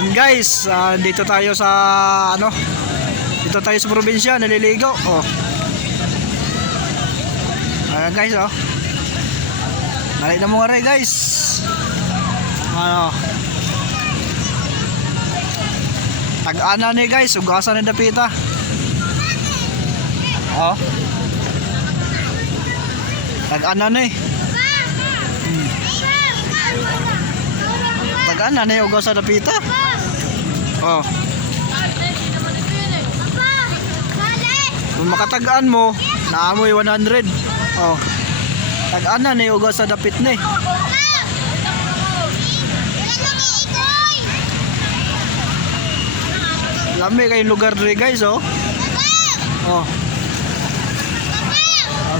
And guys, ah, dito tayo sa ano? Dito tayo sa probinsya, naliligo. Oh. Ayan guys, oh. Nakita mo nga guys. Ano? Tag-ana ni guys, ugasan ni dapita. Oh. Tag-ana ni. Tag-ana ni ugasan dapita. Oh. Kung makatagaan mo, naamoy 100. Oh. Tag-ana ni ugasan dapit ni. Lami kayong lugar diri guys, oh. Oh.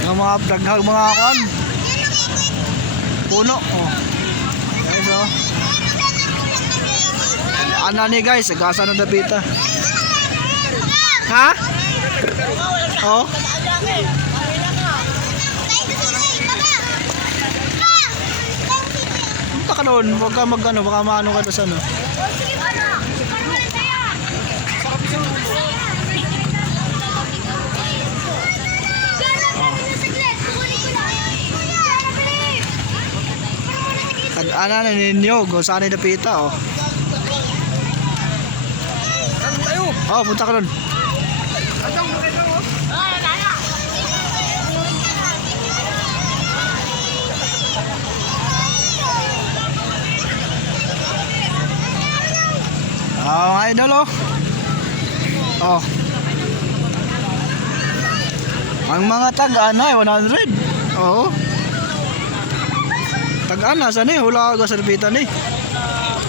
Ang mga daghang mga kan. Puno, oh. Oh. Ana ni guys, agasa ng dapita. Ha? Oh. Punta ka doon, huwag ka mag ano, baka maano ka sa ano. Tag-ana na ninyo, saan ay dapita, oh. tayo? Oh, punta ka doon. Atang maganda mo. Oh, idol, oh. Oh. Ang mga tag-ana ay 100. Oo. Tagana sa ano ni eh, hula ka serbitan ni. Eh.